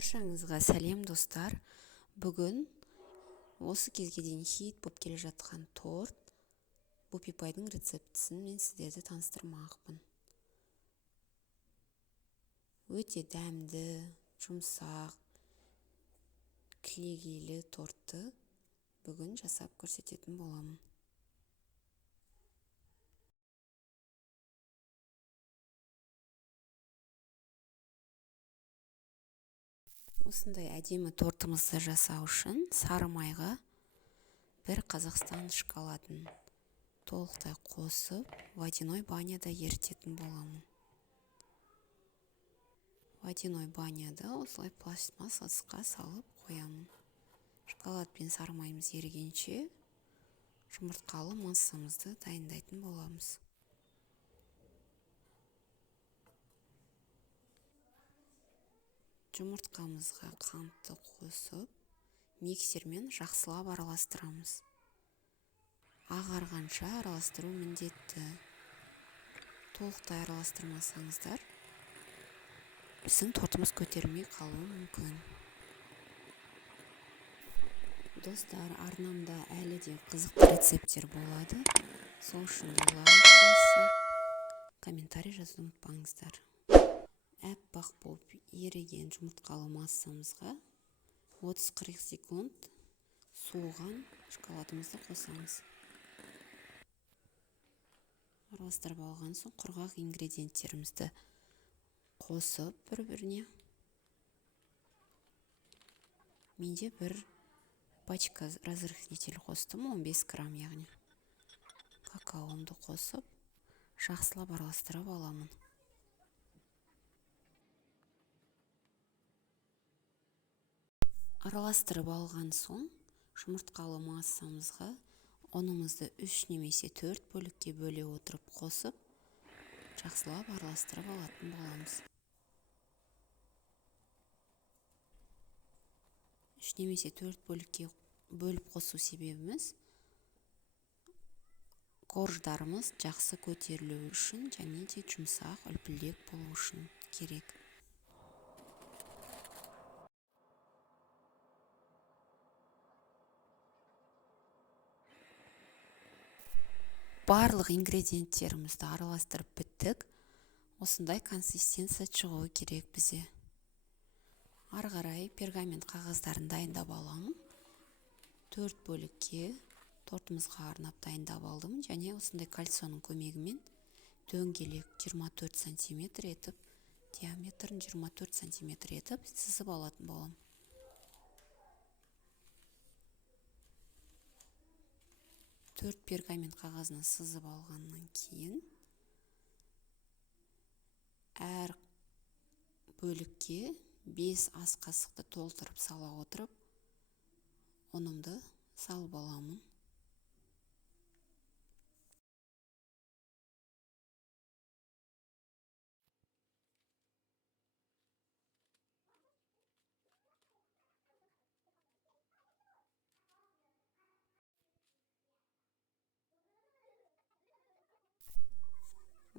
Баршаңызға сәлем достар. Бүгін осы кезге дейін хит болып келе жатқан торт бупипайдың рецептісін мен сіздерді таныстырмақпын. Өте дәмді, жұмсақ, кілегейлі тортты бүгін жасап көрсететін боламын. Осындай әдемі тортымызды жасау үшін сары майға бір Қазақстан шоколадын толықтай қосып, водяной баняда ерітетін боламын. Водяной баняда осылай пластмасс ыдысқа салып қоямын. Шоколад пен сары майымыз ерігенше жұмыртқалы массамызды дайындайтын боламыз. Жұмыртқамызға қантты қосып, миксермен жақсылап араластырамыз. Ағарғанша араластыру міндетті. Толықтай араластырмасаңыздар, біздің тортымыз көтерілмей қалуы мүмкін. Достар, арнамда әлі де қызықты рецепттер болады. Сол үшін лайк басып, комментарий жазуды ұмытпаңыздар. Әппақ болып еріген жұмыртқалы массамызға 30-40 секунд суыған шоколадымызды қосамыз. Араластырып алған соң құрғақ ингредиенттерімізді қосып бір-біріне. Менде бір пачка разрыхлитель қостым, 15 грамм яғни. Какаомды қосып, жақсылап араластырып аламын. Араластырып алған соң, жұмыртқалы массамызға ұнымызды 3 немесе 4 бөлікке бөле отырып қосып, жақсылап араластырып алатын боламыз. 3 немесе 4 бөлікке бөліп қосу себебіміз корждарымыз жақсы көтерілу үшін және де жұмсақ үлпілдек болу үшін керек. Барлық ингредиенттерімізді араластырып біттік. Осындай консистенция шығуы керек бізе. Ары қарай пергамент қағаздарын дайындап аламын. 4 бөлікке тортымызға арнап дайындап алдым және осындай кольцоның көмегімен дөңгелек 24 см етіп, диаметрін 24 см етіп сызып алатын боламын. Төрт пергамент қағазына сызып алғаннан кейін әр бөлікке 5 ас қасықты толтырып сала отырып, ұнымды салып аламын.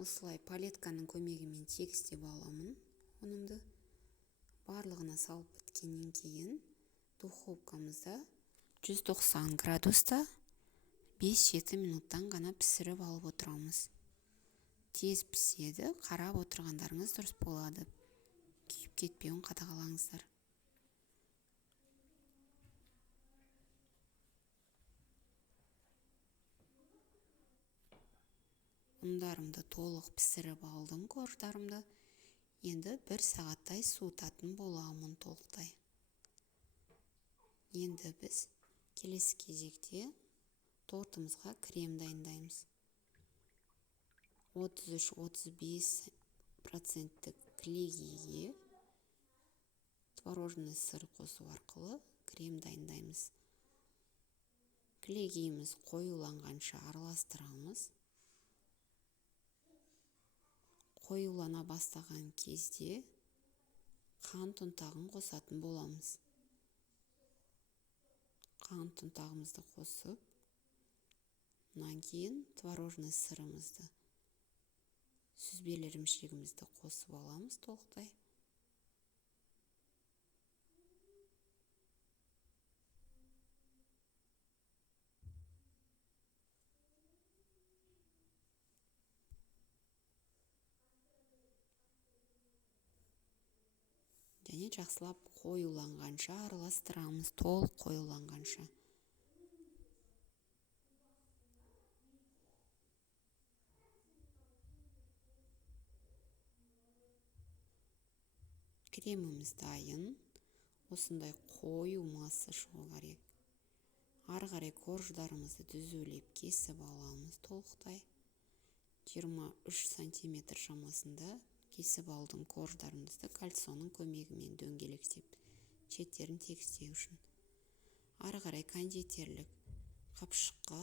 Осылай палетканың көмегімен тегістеп аламын ұнымды. Барлығына салып біткеннен кейін духовкамызда 190 градуста 5-7 минуттан ғана пісіріп алып отырамыз. Тез піседі, қарап отырғандарыңыз дұрыс болады. Күйіп кетпеуін қадағалаңыздар. Ұндарымды толық пісіріп алдым, корждарымды. Енді 1 сағаттай суытатын боламын толықтай. Енді біз келесі кезекте тортымызға крем дайындаймыз. 33-35% кілегейге творожный сыр қосу арқылы крем дайындаймыз. Кілегейіміз қоюланғанша араластырамыз. Қоюлана бастаған кезде қант ұнтағын қосатын боламыз. Қант ұнтағымызды қосып, онан кейін творожный сырымызды, сүзбелі ірімшігімізді қосып аламыз толықтай. және жақсылап қоюланғанша араластырамыз, толық қоюланғанша. Креміміз дайын. Осындай қою масса шығу керек. Ары қарай корждарымызды түзулеп кесіп аламыз толықтай. 23 сантиметр шамасында кесіп алдым корждарымызды кольцоның көмегімен дөңгелектеп, шеттерін тегістеу үшін. Ары қарай кондитерлік қапшыққа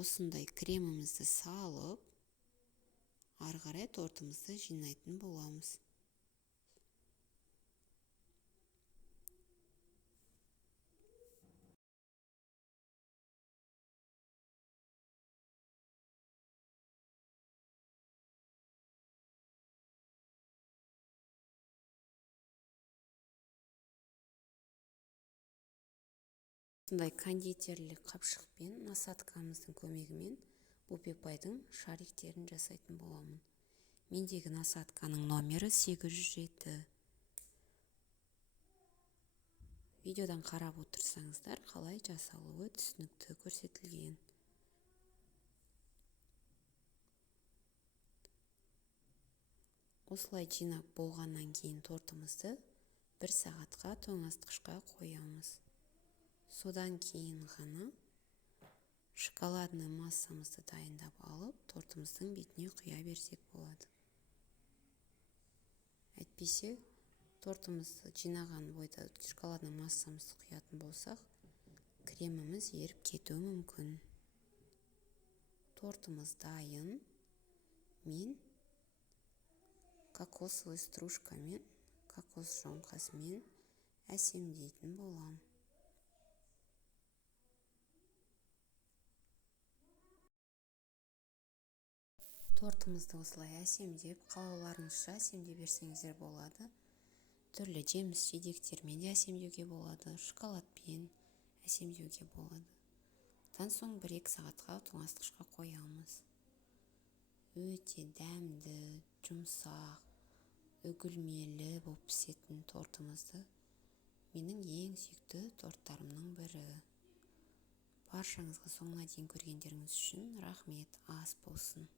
осындай кремімізді салып, ары қарай тортымызды жинайтын боламыз. Осындай кондитерлік қапшықпен насадкамыздың көмегімен бупепайдың шариктерін жасайтын боламын. Мендегі насадканың номері 807. Видеодан қарап отырсаңыздар, қалай жасалуы түсінікті көрсетілген. Осылай жинап болғаннан кейін тортымызды 1 сағатқа тоңазытқышқа қоямыз. Содан кейін ғана шоколадный массамызды дайындап алып, тортымыздың бетіне құя берсек болады. Әйтпесе, тортымызды жинаған бойда шоколадный массамызды құятын болсақ, креміміз еріп кетуі мүмкін. Тортымыз дайын. Мен кокосовый стружкамен, кокос жоңқасымен әсемдейтін болам. Тортымызды осылай әсемдеп, қалауларыңызша әсемдеп берсеңіздер болады. Түрлі жеміс жидектермен де әсемдеуге болады, шоколадпен әсемдеуге болады. Одан соң 1-2 сағатқа тоңазытқышқа қоямыз. Өте дәмді, жұмсақ, үгілмелі болып пісетін тортымызды менің ең сүйікті торттарымның бірі. Баршаңызға соңына дейін көргендеріңіз үшін рахмет, ас болсын.